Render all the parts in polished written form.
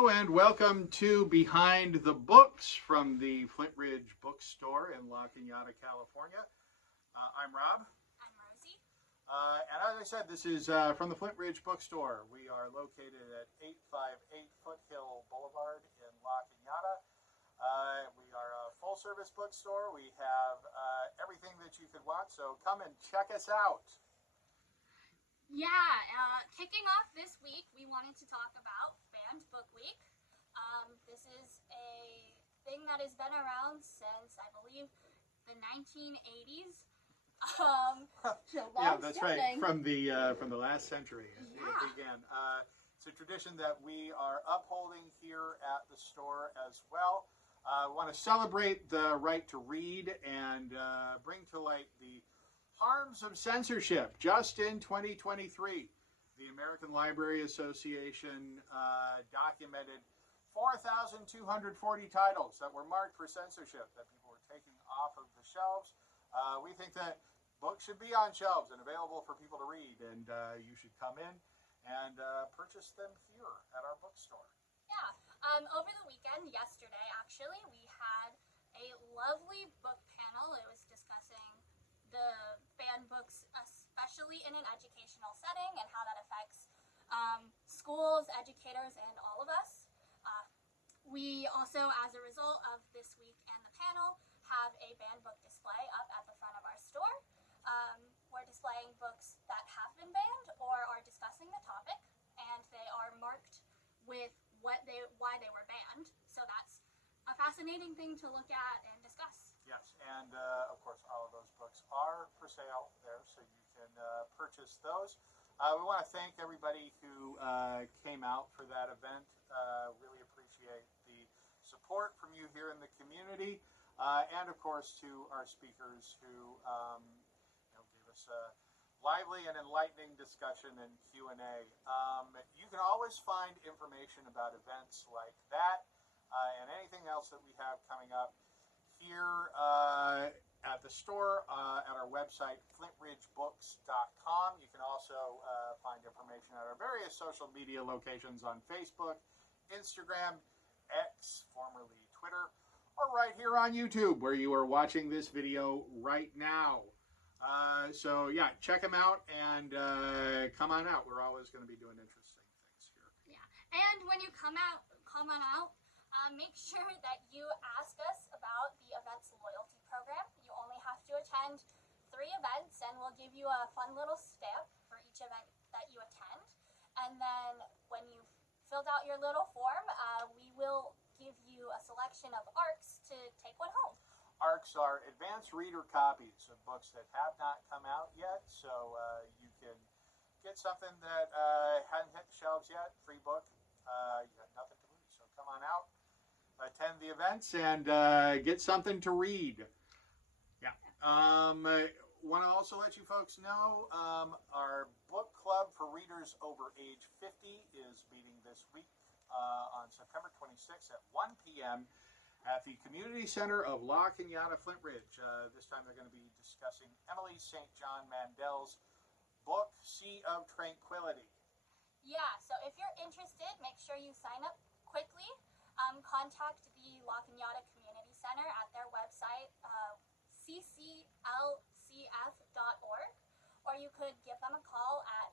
Hello and welcome to Behind the Books from the Flintridge Bookstore in La Cañada, California. I'm Rob. I'm Rosie. And as I said, this is from the Flintridge Bookstore. We are located at 858 Foothill Boulevard in La Cañada. We are a full-service bookstore. We have everything that you could want, so come and check us out. Yeah, kicking off this week, we wanted to talk about Banned Book Week. This is a thing that has been around since, I believe, the 1980s. Yeah, that's right. From the last century, it began. It's a tradition that we are upholding here at the store as well. We want to celebrate the right to read and bring to light the harms of censorship. Just in 2023, the American Library Association documented 4,240 titles that were marked for censorship that people were taking off of the shelves. We think that books should be on shelves and available for people to read, and you should come in and purchase them here at our bookstore. Yeah. Over the weekend, yesterday actually, we had a lovely book panel. It was discussing the banned books, especially in an educational setting, and how that affects schools, educators, and all of us. We also, as a result of this week and the panel, have a banned book display up at the front of our store. We're displaying books that have been banned or are discussing the topic, and they are marked with why they were banned. So that's a fascinating thing to look at and discuss. Yes, and of course all of those books are for sale there, so you can purchase those. We want to thank everybody who came out for that event. Really appreciate the support from you here in the community, and of course to our speakers who gave us a lively and enlightening discussion and Q&A. You can always find information about events like that and anything else that we have coming up here at the store, at our website, flintridgebooks.com. You can also find information at our various social media locations on Facebook, Instagram, X, formerly Twitter, or right here on YouTube, where you are watching this video right now. So yeah, check them out and come on out. We're always going to be doing interesting things here. Yeah, and when you come on out, make sure that you ask us about the event's loyalty program. You only have to attend 3 events, and we'll give you a fun little stamp for each event that you attend. And then when you've filled out your little form, we will give you a selection of ARCs to take one home. ARCs are advanced reader copies of books that have not come out yet, so you can get something that hadn't hit the shelves yet, free book. You got nothing to lose, so come on out, attend the events, and get something to read. Yeah. Want to also let you folks know our book club for readers over age 50 is meeting this week on September 26th at 1 p.m. at the Community Center of La Cañada, Flintridge. This time they're going to be discussing Emily St. John Mandel's book, Sea of Tranquility. Yeah, so if you're interested, make sure you sign up quickly. Contact the La Cañada Community Center at their website, cclcf.org, or you could give them a call at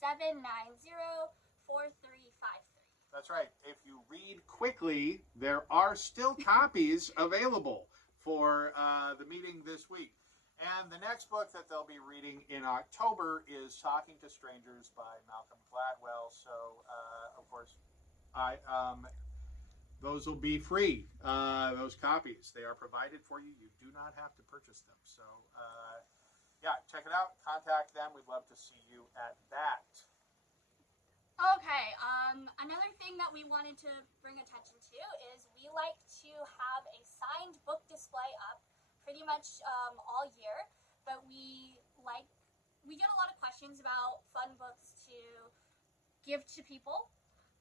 818-790-4353. That's right. If you read quickly, there are still copies available for the meeting this week. And the next book that they'll be reading in October is Talking to Strangers by Malcolm Gladwell. So, of course, those will be free, those copies. They are provided for you. You do not have to purchase them. So, yeah, check it out. Contact them. We'd love to see you at that. Okay, another thing that we wanted to bring attention to is we like to have a signed book display up pretty much all year, but we get a lot of questions about fun books to give to people,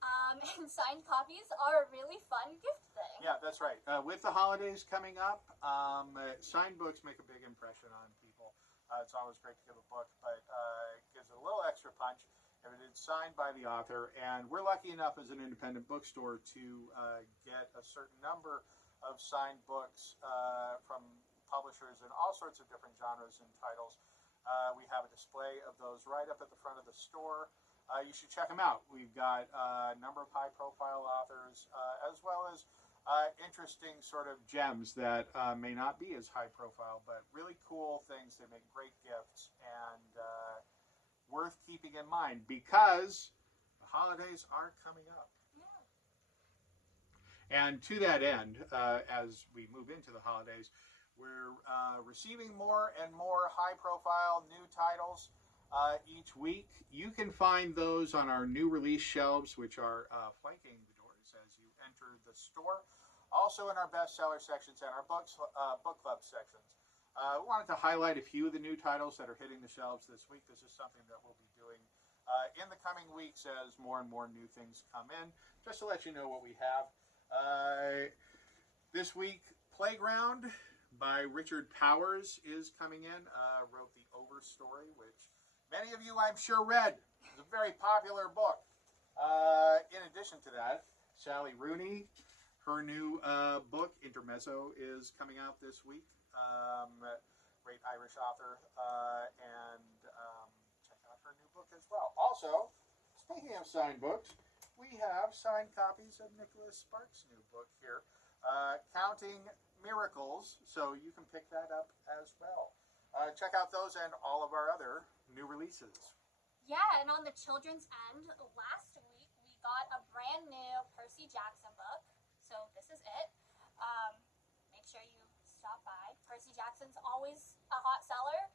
and signed copies are a really fun gift thing. Yeah, that's right. With the holidays coming up, signed books make a big impression on people. It's always great to give a book, but it gives it a little extra punch if it's signed by the author. And we're lucky enough as an independent bookstore to get a certain number of signed books from publishers in all sorts of different genres and titles. We have a display of those right up at the front of the store. You should check them out. We've got a number of high-profile authors, as well as interesting sort of gems that may not be as high-profile, but really cool things. They make great gifts and worth keeping in mind because the holidays are coming up. And to that end, as we move into the holidays, we're receiving more and more high-profile new titles each week. You can find those on our new release shelves, which are flanking the doors as you enter the store. Also in our bestseller sections and our book club sections. We wanted to highlight a few of the new titles that are hitting the shelves this week. This is something that we'll be doing in the coming weeks as more and more new things come in. Just to let you know what we have. This week, Playground by Richard Powers is coming in. Wrote the Overstory, which many of you, I'm sure, read. It's a very popular book. In addition to that, Sally Rooney, her new book, Intermezzo, is coming out this week. Great Irish author. And check out her new book as well. Also, speaking of signed books, we have signed copies of Nicholas Sparks' new book here, Counting Miracles, so you can pick that up as well. Check out those and all of our other new releases. Yeah, and on the children's end, last week we got a brand new Percy Jackson book, so this is it. Make sure you stop by. Percy Jackson's always a hot seller.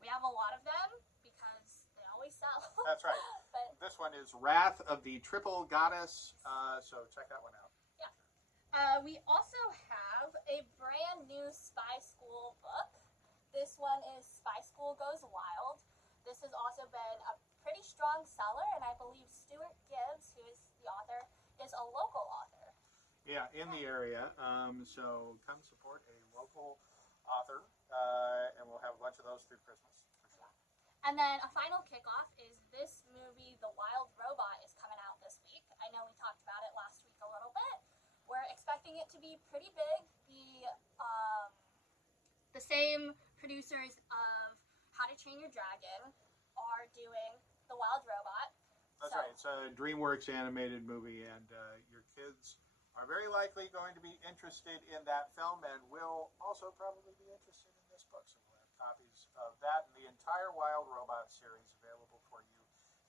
We have a lot of them because they always sell. That's right. But this one is Wrath of the Triple Goddess, so check that one out. Yeah. We also have a brand new Spy School book. This one is Spy School Goes Wild. This has also been a pretty strong seller, and I believe Stuart Gibbs, who is the author, is a local author. Yeah, in the area. So come support a local author, and we'll have a bunch of those through Christmas. And then a final kickoff is this movie, The Wild Robot, is coming out this week. I know we talked about it last week a little bit. We're expecting it to be pretty big. The same producers of How to Train Your Dragon are doing The Wild Robot. That's right. It's a DreamWorks animated movie, and your kids are very likely going to be interested in that film and will also probably be interested in this book. So we'll have copies of that and the entire Wild Robot series available for you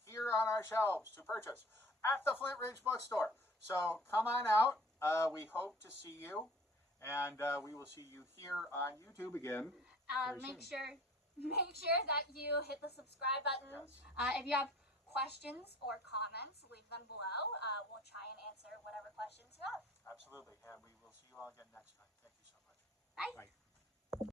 here on our shelves to purchase at the Flintridge Bookstore. So come on out. We hope to see you, and we will see you here on YouTube again. Make sure that you hit the subscribe button. Yes. If you have questions or comments, leave them below. We'll try and answer whatever questions you have. Absolutely, and we will see you all again next time. Thank you so much. Bye. Bye.